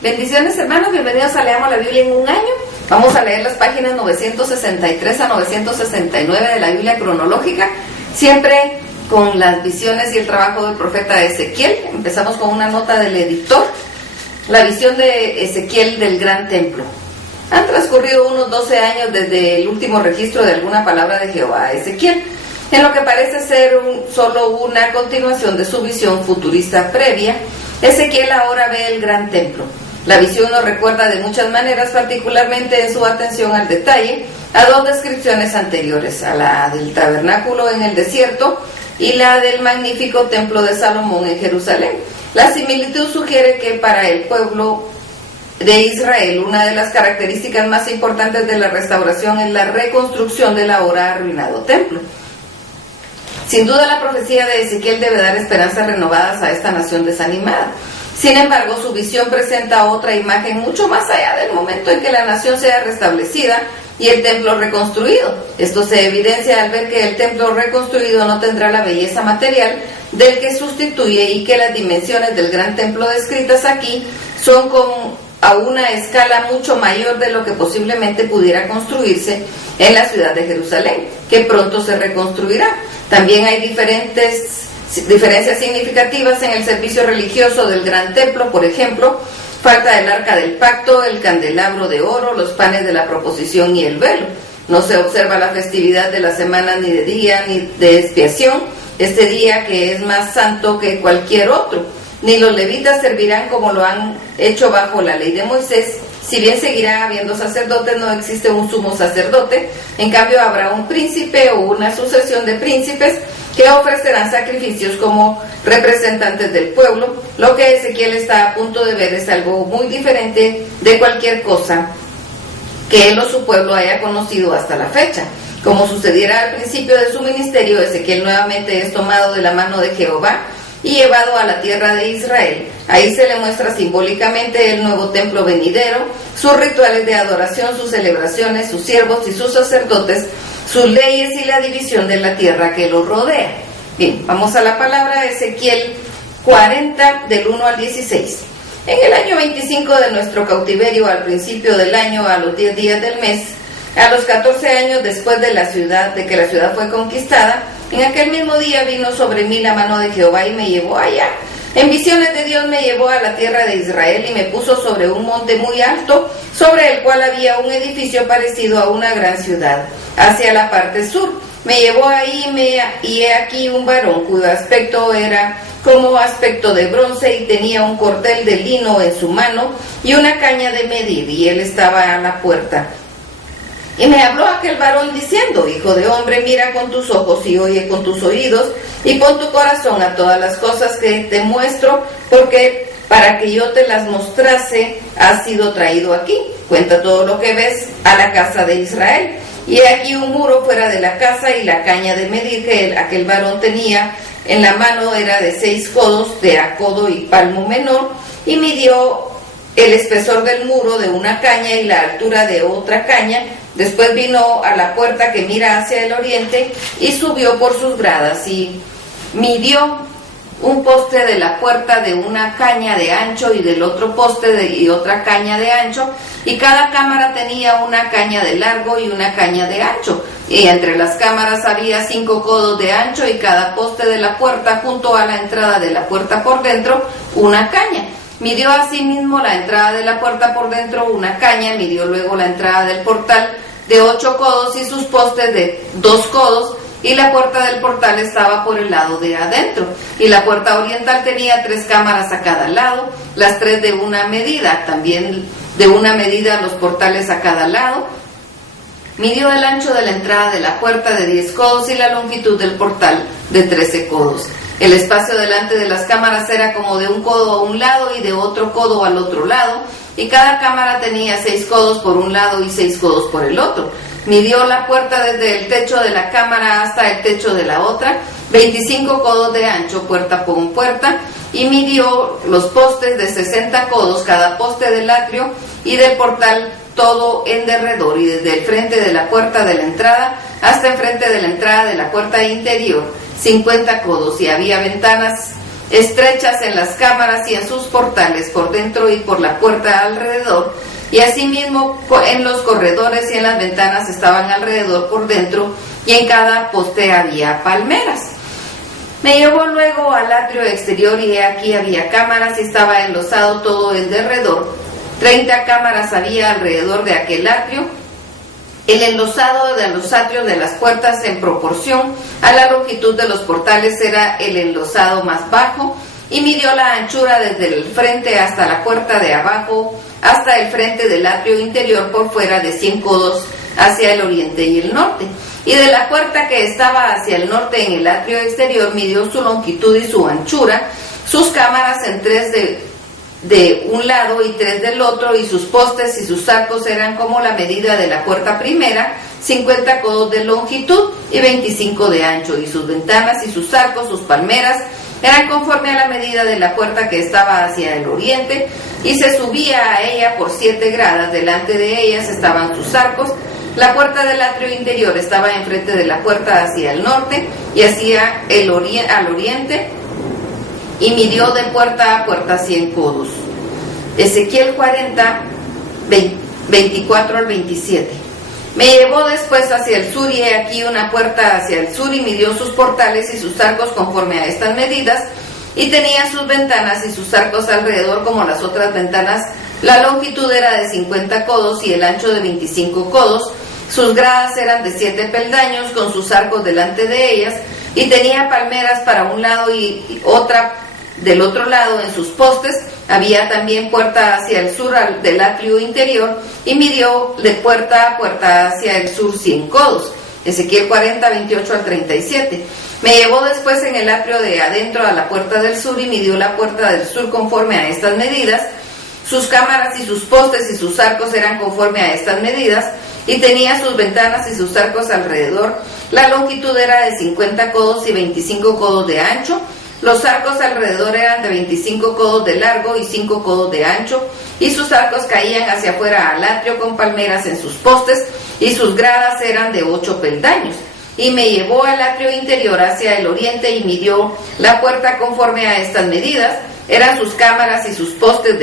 Bendiciones, hermanos, bienvenidos a Leamos la Biblia en un año. Vamos a leer las páginas 963 a 969 de la Biblia cronológica, siempre con las visiones y el trabajo del profeta Ezequiel. Empezamos con una nota del editor, la visión de Ezequiel del gran templo. Han transcurrido unos 12 años desde el último registro de alguna palabra de Jehová a Ezequiel, en lo que parece ser solo una continuación de su visión futurista previa. Ezequiel ahora ve el gran templo. La visión nos recuerda de muchas maneras, particularmente en su atención al detalle, a dos descripciones anteriores, a la del tabernáculo en el desierto y la del magnífico templo de Salomón en Jerusalén. La similitud sugiere que para el pueblo de Israel una de las características más importantes de la restauración es la reconstrucción del ahora arruinado templo. Sin duda la profecía de Ezequiel debe dar esperanzas renovadas a esta nación desanimada. Sin embargo, su visión presenta otra imagen mucho más allá del momento en que la nación sea restablecida y el templo reconstruido. Esto se evidencia al ver que el templo reconstruido no tendrá la belleza material del que sustituye y que las dimensiones del gran templo descritas aquí son a una escala mucho mayor de lo que posiblemente pudiera construirse en la ciudad de Jerusalén, que pronto se reconstruirá. También hay diferencias significativas en el servicio religioso del gran templo. Por ejemplo, falta el arca del pacto, el candelabro de oro, los panes de la proposición y el velo. No se observa la festividad de la semana ni de día ni de expiación, este día que es más santo que cualquier otro. Ni los levitas servirán como lo han hecho bajo la ley de Moisés. Si bien seguirá habiendo sacerdotes, no existe un sumo sacerdote. En cambio, habrá un príncipe o una sucesión de príncipes que ofrecerán sacrificios como representantes del pueblo. Lo que Ezequiel está a punto de ver es algo muy diferente de cualquier cosa que él o su pueblo haya conocido hasta la fecha. Como sucediera al principio de su ministerio, Ezequiel nuevamente es tomado de la mano de Jehová y llevado a la tierra de Israel. Ahí se le muestra simbólicamente el nuevo templo venidero, sus rituales de adoración, sus celebraciones, sus siervos y sus sacerdotes, sus leyes y la división de la tierra que lo rodea. Bien, vamos a la palabra Ezequiel 40, del 1 al 16. En el año 25 de nuestro cautiverio, al principio del año, a los 10 días del mes, a los 14 años después de que la ciudad fue conquistada, en aquel mismo día vino sobre mí la mano de Jehová y me llevó allá. En visiones de Dios me llevó a la tierra de Israel y me puso sobre un monte muy alto, sobre el cual había un edificio parecido a una gran ciudad, hacia la parte sur. Me llevó ahí y he aquí un varón cuyo aspecto era como aspecto de bronce y tenía un cordel de lino en su mano y una caña de medir, y él estaba a la puerta. Y me habló aquel varón diciendo: Hijo de hombre, mira con tus ojos y oye con tus oídos, y pon tu corazón a todas las cosas que te muestro, porque para que yo te las mostrase has sido traído aquí. Cuenta todo lo que ves a la casa de Israel. Y aquí un muro fuera de la casa, y la caña de medir que aquel varón tenía en la mano era de 6 codos, de a codo y palmo menor, y midió el espesor del muro de una caña y la altura de otra caña. Después vino a la puerta que mira hacia el oriente y subió por sus gradas y midió un poste de la puerta de una caña de ancho y del otro poste y otra caña de ancho, y cada cámara tenía una caña de largo y una caña de ancho, y entre las cámaras había 5 codos de ancho, y cada poste de la puerta junto a la entrada de la puerta por dentro una caña. Midió asimismo la entrada de la puerta por dentro una caña, midió luego la entrada del portal de 8 codos y sus postes de 2 codos, y la puerta del portal estaba por el lado de adentro, y la puerta oriental tenía 3 cámaras a cada lado, las 3 de una medida, también de una medida los portales a cada lado. Midió el ancho de la entrada de la puerta de 10 codos y la longitud del portal de 13 codos. El espacio delante de las cámaras era como de 1 codo a un lado y de otro codo al otro lado, y cada cámara tenía 6 codos por un lado y 6 codos por el otro. Midió la puerta desde el techo de la cámara hasta el techo de la otra, 25 codos de ancho, puerta por puerta, y midió los postes de 60 codos cada poste del atrio y del portal, todo en derredor, y desde el frente de la puerta de la entrada hasta enfrente de la entrada de la puerta interior, 50 codos, y había ventanas estrechas en las cámaras y en sus portales por dentro y por la puerta alrededor, y asimismo en los corredores y en las ventanas estaban alrededor por dentro, y en cada poste había palmeras. Me llevó luego al atrio exterior, y aquí había cámaras, y estaba enlosado todo el derredor. 30 cámaras había alrededor de aquel atrio. El enlosado de los atrios de las puertas en proporción a la longitud de los portales era el enlosado más bajo, y midió la anchura desde el frente hasta la puerta de abajo, hasta el frente del atrio interior por fuera de 100 codos hacia el oriente y el norte. Y de la puerta que estaba hacia el norte en el atrio exterior midió su longitud y su anchura, sus cámaras en 3 de un lado y 3 del otro, y sus postes y sus arcos eran como la medida de la puerta primera, 50 codos de longitud y 25 de ancho, y sus ventanas y sus arcos, sus palmeras, eran conforme a la medida de la puerta que estaba hacia el oriente, y se subía a ella por 7 gradas. Delante de ellas estaban sus arcos. La puerta del atrio interior estaba enfrente de la puerta hacia el norte y hacia al oriente, y midió de puerta a puerta 100 codos. Ezequiel 40, 24 al 27. Me llevó después hacia el sur, y he aquí una puerta hacia el sur, y midió sus portales y sus arcos conforme a estas medidas, y tenía sus ventanas y sus arcos alrededor como las otras ventanas. La longitud era de 50 codos y el ancho de 25 codos. Sus gradas eran de 7 peldaños, con sus arcos delante de ellas, y tenía palmeras para un lado y otra del otro lado en sus postes. Había también puerta hacia el sur del atrio interior, y midió de puerta a puerta hacia el sur 100 codos. Ezequiel 40, 28 al 37. Me llevó después en el atrio de adentro a la puerta del sur, y midió la puerta del sur conforme a estas medidas. Sus cámaras y sus postes y sus arcos eran conforme a estas medidas, y tenía sus ventanas y sus arcos alrededor. La longitud era de 50 codos y 25 codos de ancho. Los arcos alrededor eran de 25 codos de largo y 5 codos de ancho, y sus arcos caían hacia afuera al atrio con palmeras en sus postes, y sus gradas eran de 8 peldaños. Y me llevó al atrio interior hacia el oriente, y midió la puerta conforme a estas medidas. Eran sus cámaras y sus postes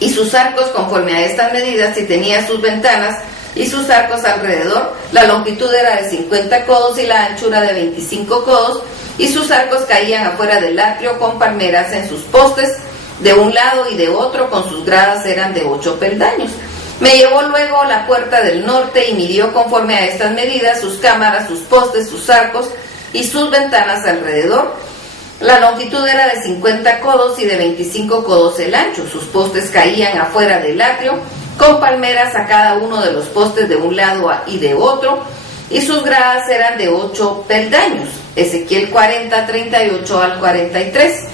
y sus arcos conforme a estas medidas, y tenía sus ventanas y sus arcos alrededor. La longitud era de 50 codos y la anchura de 25 codos, y sus arcos caían afuera del atrio con palmeras en sus postes de un lado y de otro, con sus gradas eran de 8 peldaños. Me llevó luego a la puerta del norte, y midió conforme a estas medidas sus cámaras, sus postes, sus arcos y sus ventanas alrededor. La longitud era de 50 codos y de 25 codos el ancho. Sus postes caían afuera del atrio con palmeras a cada uno de los postes de un lado y de otro, y sus gradas eran de 8 peldaños. Ezequiel 40, 38 al 43.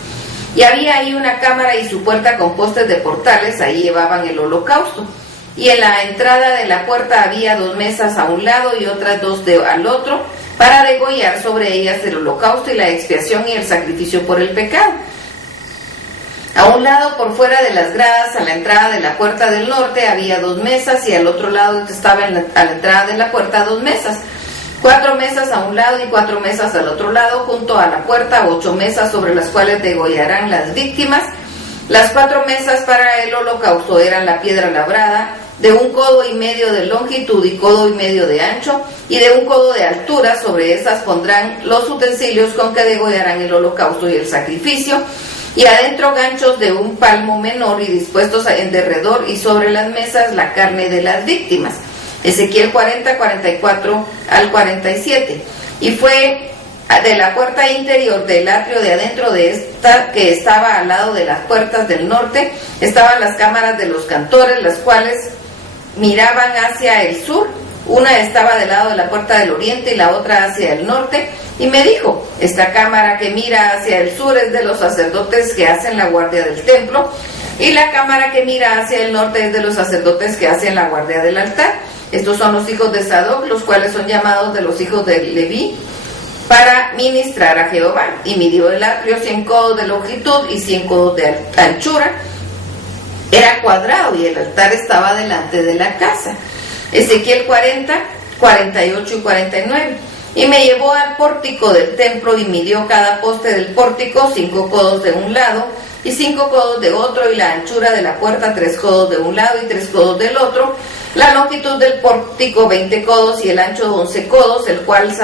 Y había ahí una cámara y su puerta con postes de portales, ahí llevaban el holocausto. Y en la entrada de la puerta había 2 mesas a un lado y otras 2 al otro, para degollar sobre ellas el holocausto y la expiación y el sacrificio por el pecado. A un lado, por fuera de las gradas, a la entrada de la puerta del norte, había 2 mesas, y al otro lado, que estaba a la entrada de la puerta, 2 mesas. 4 mesas a un lado y 4 mesas al otro lado, junto a la puerta, 8 mesas sobre las cuales degollarán las víctimas. Las 4 mesas para el holocausto eran la piedra labrada, de 1,5 codos de longitud y 1,5 codos de ancho, y de 1 codo de altura. Sobre esas pondrán los utensilios con que degollarán el holocausto y el sacrificio, y adentro ganchos de 1 palmo menor, y dispuestos en derredor, y sobre las mesas la carne de las víctimas. Ezequiel 40, 44 al 47. Y fue de la puerta interior del atrio de adentro de esta, que estaba al lado de las puertas del norte, estaban las cámaras de los cantores, las cuales miraban hacia el sur. Una estaba del lado de la puerta del oriente y la otra hacia el norte. Y me dijo: esta cámara que mira hacia el sur es de los sacerdotes que hacen la guardia del templo, y la cámara que mira hacia el norte es de los sacerdotes que hacen la guardia del altar. Estos son los hijos de Sadoc, los cuales son llamados de los hijos de Leví, para ministrar a Jehová. Y midió el atrio 100 codos de longitud y 100 codos de anchura. Era cuadrado, y el altar estaba delante de la casa. Ezequiel 40, 48 y 49. Y me llevó al pórtico del templo y midió cada poste del pórtico 5 codos de un lado y 5 codos de otro, y la anchura de la puerta 3 codos de un lado y 3 codos del otro, la longitud del pórtico 20 codos y el ancho 11 codos, al cual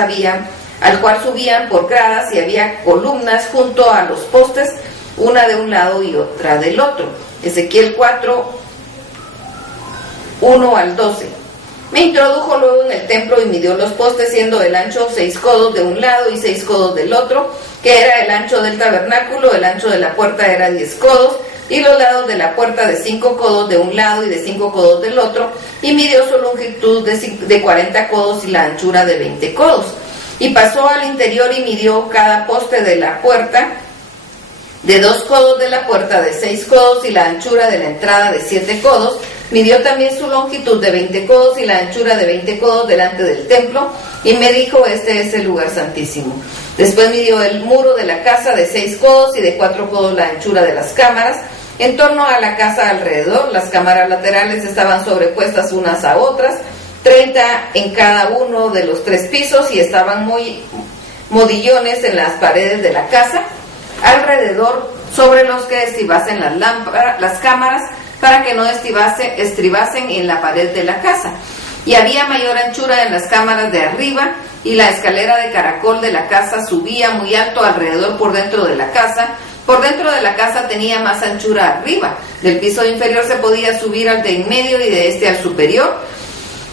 subían por gradas, y había columnas junto a los postes, una de un lado y otra del otro. Ezequiel 4, 1 al 12. Me introdujo luego en el templo y midió los postes, siendo el ancho 6 codos de un lado y 6 codos del otro, que era el ancho del tabernáculo. El ancho de la puerta era 10 codos, y los lados de la puerta de 5 codos de un lado y de 5 codos del otro, y midió su longitud de 40 codos y la anchura de 20 codos. Y pasó al interior y midió cada poste de la puerta de 2 codos de la puerta de 6 codos y la anchura de la entrada de 7 codos. Midió también su longitud de 20 codos y la anchura de 20 codos delante del templo, y me dijo: este es el lugar santísimo. Después midió el muro de la casa de 6 codos y de 4 codos la anchura de las cámaras. En torno a la casa alrededor, las cámaras laterales estaban sobrepuestas unas a otras, 30 en cada uno de los 3 pisos, y estaban muy modillones en las paredes de la casa alrededor, sobre los que estribasen las cámaras, para que no estribasen en la pared de la casa. Y había mayor anchura en las cámaras de arriba, y la escalera de caracol de la casa subía muy alto alrededor por dentro de la casa. Por dentro de la casa tenía más anchura arriba. Del piso inferior se podía subir al de en medio y de este al superior.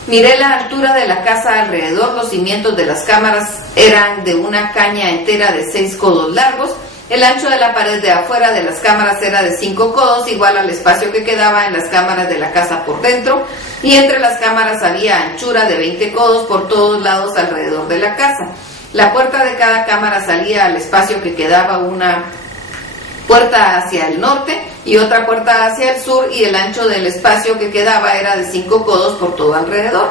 Miré la altura de la casa alrededor. Los cimientos de las cámaras eran de una caña entera de 6 codos largos. El ancho de la pared de afuera de las cámaras era de 5 codos, igual al espacio que quedaba en las cámaras de la casa por dentro, y entre las cámaras había anchura de 20 codos por todos lados alrededor de la casa. La puerta de cada cámara salía al espacio que quedaba, una puerta hacia el norte y otra puerta hacia el sur, y el ancho del espacio que quedaba era de 5 codos por todo alrededor.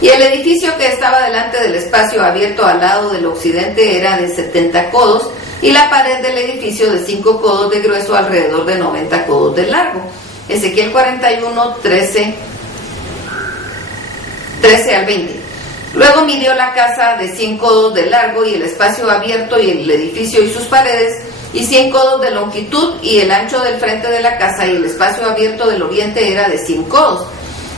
Y el edificio que estaba delante del espacio abierto al lado del occidente era de 70 codos, y la pared del edificio de 5 codos de grueso alrededor de 90 codos de largo. Ezequiel 41, 13 al 20. Luego midió la casa de 100 codos de largo y el espacio abierto y el edificio y sus paredes, y 100 codos de longitud, y el ancho del frente de la casa y el espacio abierto del oriente era de 100 codos.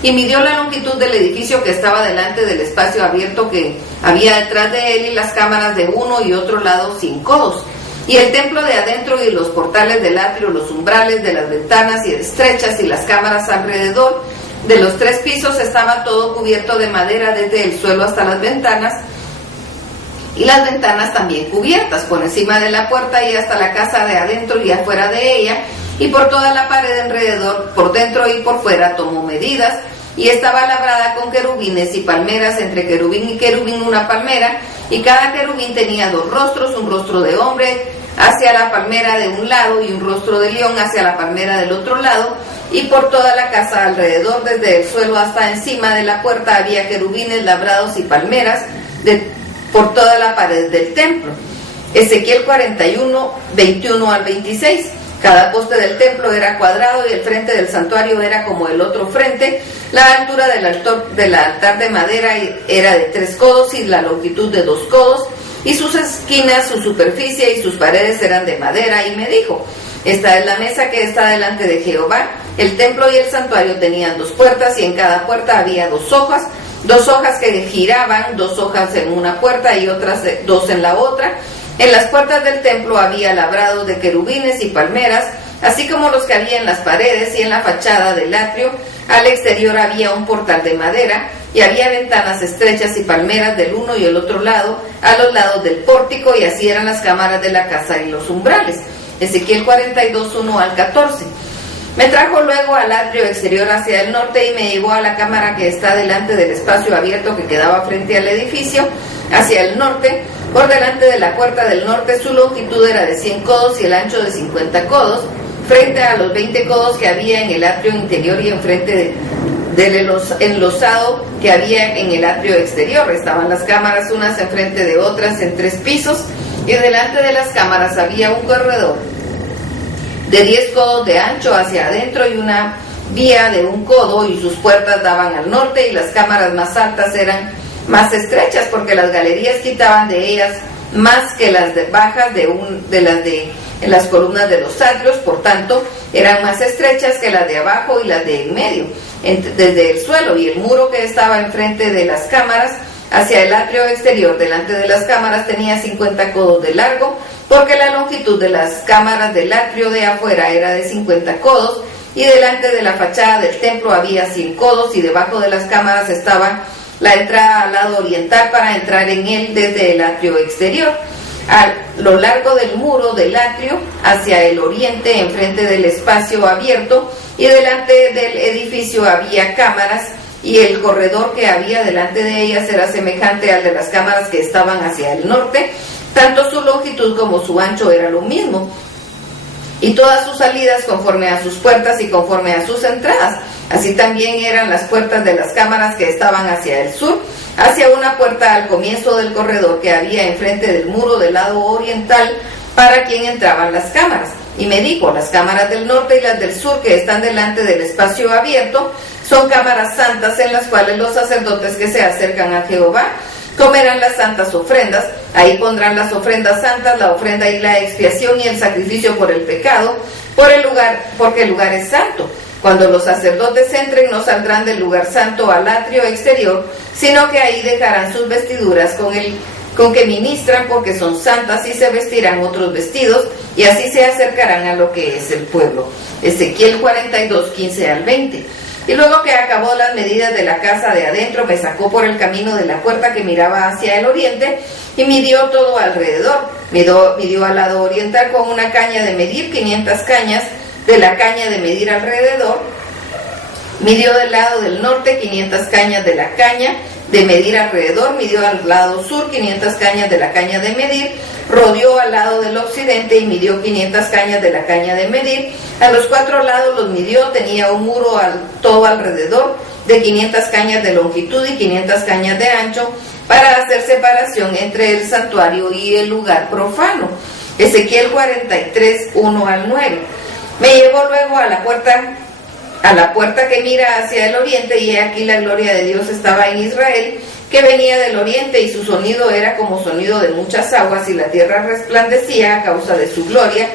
Y midió la longitud del edificio que estaba delante del espacio abierto que había detrás de él, y las cámaras de uno y otro lado 100 codos. Y el templo de adentro y los portales del atrio, los umbrales de las ventanas y estrechas y las cámaras alrededor de los 3 pisos, estaba todo cubierto de madera desde el suelo hasta las ventanas, y las ventanas también cubiertas por encima de la puerta y hasta la casa de adentro y afuera de ella, y por toda la pared alrededor, por dentro y por fuera. Tomó medidas, y estaba labrada con querubines y palmeras, entre querubín y querubín una palmera, y cada querubín tenía 2 rostros, un rostro de hombre hacia la palmera de un lado y un rostro de león hacia la palmera del otro lado. Y por toda la casa alrededor, desde el suelo hasta encima de la puerta, había querubines labrados y palmeras por toda la pared del templo. Ezequiel 41, 21 al 26. Cada poste del templo era cuadrado, y el frente del santuario era como el otro frente. La altura del altar de madera era de 3 codos y la longitud de 2 codos, y sus esquinas, su superficie y sus paredes eran de madera. Y me dijo: esta es la mesa que está delante de Jehová. El templo y el santuario tenían 2 puertas, y en cada puerta había 2 hojas, 2 hojas que giraban, 2 hojas en una puerta y otras 2 en la otra. En las puertas del templo había labrados de querubines y palmeras, así como los que había en las paredes, y en la fachada del atrio al exterior había un portal de madera, y había ventanas estrechas y palmeras del uno y el otro lado, a los lados del pórtico, y así eran las cámaras de la casa y los umbrales. Ezequiel 42, 1 al 14. Me trajo luego al atrio exterior hacia el norte, y me llevó a la cámara que está delante del espacio abierto que quedaba frente al edificio, hacia el norte. Por delante de la puerta del norte, su longitud era de 100 codos y el ancho de 50 codos, frente a los 20 codos que había en el atrio interior y enfrente del enlosado que había en el atrio exterior. Estaban las cámaras unas enfrente de otras en 3 pisos, y delante de las cámaras había un corredor de 10 codos de ancho hacia adentro y una vía de 1 codo, y sus puertas daban al norte, y las cámaras más altas eran más estrechas, porque las galerías quitaban de ellas más que las bajas en las columnas de los atrios, por tanto eran más estrechas que las de abajo y las de en medio, desde el suelo, y el muro que estaba enfrente de las cámaras hacia el atrio exterior delante de las cámaras tenía 50 codos de largo, porque la longitud de las cámaras del atrio de afuera era de 50 codos, y delante de la fachada del templo había 100 codos, y debajo de las cámaras estaba la entrada al lado oriental para entrar en él desde el atrio exterior. A lo largo del muro del atrio hacia el oriente, enfrente del espacio abierto y delante del edificio, había cámaras, y el corredor que había delante de ellas era semejante al de las cámaras que estaban hacia el norte. Tanto su longitud como su ancho era lo mismo, y todas sus salidas conforme a sus puertas y conforme a sus entradas. Así también eran las puertas de las cámaras que estaban hacia el sur, hacia una puerta al comienzo del corredor que había enfrente del muro del lado oriental, para quien entraban las cámaras. Y me dijo: las cámaras del norte y las del sur que están delante del espacio abierto son cámaras santas, en las cuales los sacerdotes que se acercan a Jehová comerán las santas ofrendas. Ahí pondrán las ofrendas santas, la ofrenda y la expiación y el sacrificio por el pecado, porque el lugar es santo. Cuando los sacerdotes entren, no saldrán del lugar santo al atrio exterior, sino que ahí dejarán sus vestiduras con que ministran, porque son santas, y se vestirán otros vestidos, y así se acercarán a lo que es el pueblo. Ezequiel 42, 15 al 20. Y luego que acabó las medidas de la casa de adentro, me sacó por el camino de la puerta que miraba hacia el oriente, y midió todo alrededor. Midió al lado oriental con una caña de medir 500 cañas de la caña de medir alrededor. Midió del lado del norte 500 cañas de la caña de medir alrededor. Midió al lado sur 500 cañas de la caña de medir. Rodeó al lado del occidente y midió 500 cañas de la caña de medir. A los 4 lados los midió. Tenía un muro todo alrededor de 500 cañas de longitud y 500 cañas de ancho, para hacer separación entre el santuario y el lugar profano. Ezequiel 43, 1 al 9. Me llevó luego a la puerta que mira hacia el oriente, y aquí la gloria de Dios estaba en Israel, que venía del oriente, y su sonido era como sonido de muchas aguas, y la tierra resplandecía a causa de su gloria.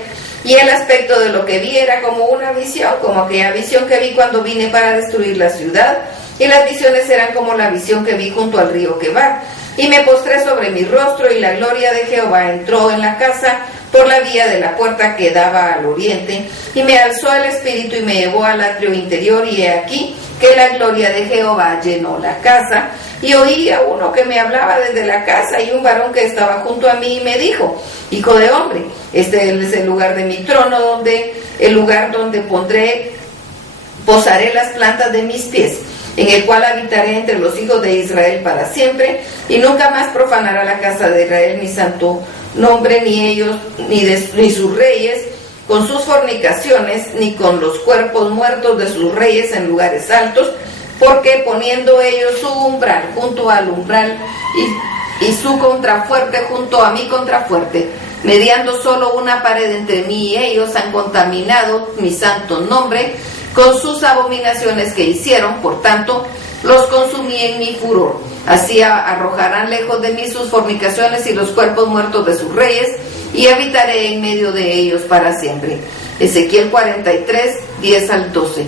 Y el aspecto de lo que vi era como una visión, como aquella visión que vi cuando vine para destruir la ciudad, y las visiones eran como la visión que vi junto al río Quebar. Y me postré sobre mi rostro, y la gloria de Jehová entró en la casa por la vía de la puerta que daba al oriente, y me alzó el espíritu y me llevó al atrio interior, y he aquí que la gloria de Jehová llenó la casa. Y oí a uno que me hablaba desde la casa, y un varón que estaba junto a mí, y me dijo: hijo de hombre, este es el lugar de mi trono, el lugar donde posaré las plantas de mis pies, en el cual habitaré entre los hijos de Israel para siempre, y nunca más profanará la casa de Israel mi santo nombre, ni ellos, ni sus reyes, con sus fornicaciones, ni con los cuerpos muertos de sus reyes en lugares altos, porque poniendo ellos su umbral junto al umbral y su contrafuerte junto a mi contrafuerte, mediando solo una pared entre mí y ellos, han contaminado mi santo nombre con sus abominaciones que hicieron. Por tanto, los consumí en mi furor. Así arrojarán lejos de mí sus fornicaciones y los cuerpos muertos de sus reyes, y habitaré en medio de ellos para siempre. Ezequiel 43, 10 al 12.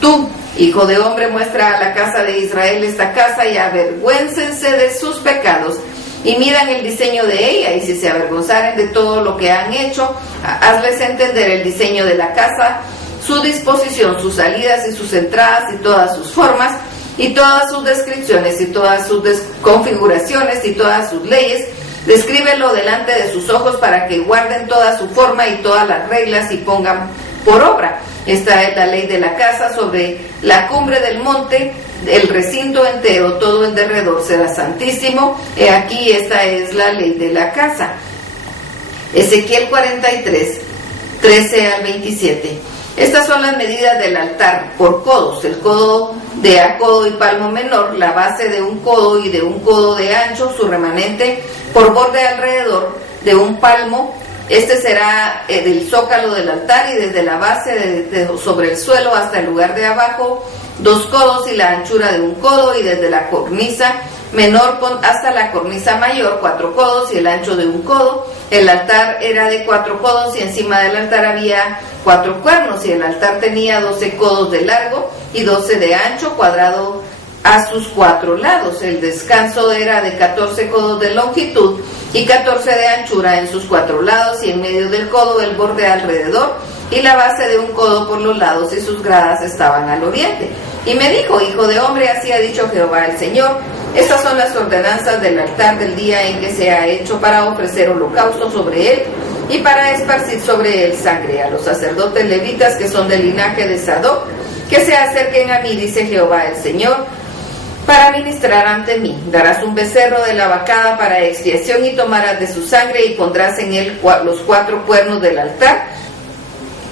Tú, hijo de hombre, muestra a la casa de Israel esta casa, y avergüéncense de sus pecados, y midan el diseño de ella, y si se avergonzaren de todo lo que han hecho, hazles entender el diseño de la casa, su disposición, sus salidas y sus entradas, y todas sus formas, y todas sus descripciones, y todas sus configuraciones, y todas sus leyes. Descríbelo delante de sus ojos, para que guarden toda su forma y todas las reglas, y pongan por obra. Esta es la ley de la casa sobre la cumbre del monte, el recinto entero, todo el derredor será santísimo. He aquí, esta es la ley de la casa. Ezequiel 43, 13 al 27. Estas son las medidas del altar por codos: el codo de a codo y palmo menor, la base de un codo y de un codo de ancho, su remanente por borde alrededor de un palmo. Este será del zócalo del altar, y desde la base sobre el suelo hasta el lugar de abajo 2 codos y la anchura de un codo, y desde la cornisa menor hasta la cornisa mayor, 4 codos y el ancho de 1 codo. El altar era de 4 codos y encima del altar había 4 cuernos, y el altar tenía 12 codos de largo y 12 de ancho, cuadrado a sus 4 lados. El descanso era de 14 codos de longitud y 14 de anchura en sus 4 lados, y en medio del codo el borde alrededor y la base de 1 codo por los lados, y sus gradas estaban al oriente. Y me dijo: hijo de hombre, así ha dicho Jehová el Señor, estas son las ordenanzas del altar del día en que se ha hecho para ofrecer holocausto sobre él y para esparcir sobre él sangre. A los sacerdotes levitas que son del linaje de Sadoc, que se acerquen a mí, dice Jehová el Señor, para ministrar ante mí. Darás un becerro de la vacada para expiación, y tomarás de su sangre y pondrás en él los 4 cuernos del altar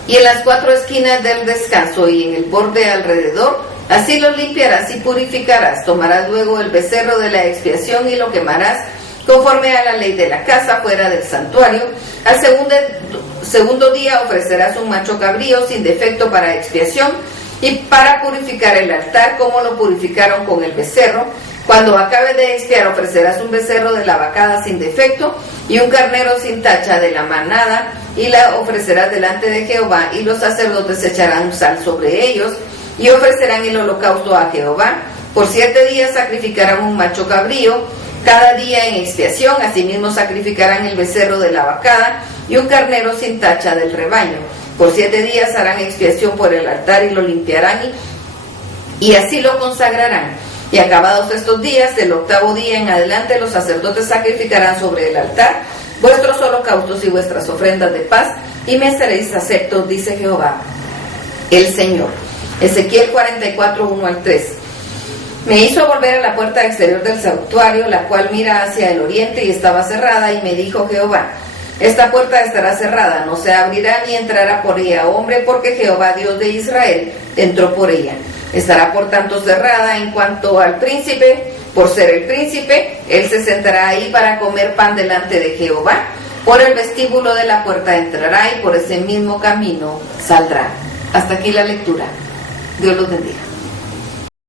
y en las 4 esquinas del descanso y en el borde alrededor. Así los limpiarás y purificarás. Tomarás luego el becerro de la expiación y lo quemarás conforme a la ley de la casa fuera del santuario. Al segundo día ofrecerás un macho cabrío sin defecto para expiación y para purificar el altar, como lo purificaron con el becerro. Cuando acabe de expiar, ofrecerás un becerro de la vacada sin defecto y un carnero sin tacha de la manada, y la ofrecerás delante de Jehová, y los sacerdotes echarán sal sobre ellos y ofrecerán el holocausto a Jehová. Por 7 días sacrificarán un macho cabrío cada día en expiación. Asimismo sacrificarán el becerro de la vacada y un carnero sin tacha del rebaño. Por 7 días harán expiación por el altar y lo limpiarán, y así lo consagrarán. Y acabados estos días, del 8º día en adelante, los sacerdotes sacrificarán sobre el altar vuestros holocaustos y vuestras ofrendas de paz, y me seréis aceptos, dice Jehová el Señor. Ezequiel 44, 1 al 3. Me hizo volver a la puerta exterior del santuario, la cual mira hacia el oriente, y estaba cerrada, y me dijo Jehová: esta puerta estará cerrada, no se abrirá ni entrará por ella hombre, porque Jehová Dios de Israel entró por ella. Estará por tanto cerrada. En cuanto al príncipe, por ser el príncipe, él se sentará ahí para comer pan delante de Jehová. Por el vestíbulo de la puerta entrará, y por ese mismo camino saldrá. Hasta aquí la lectura. Dios los bendiga.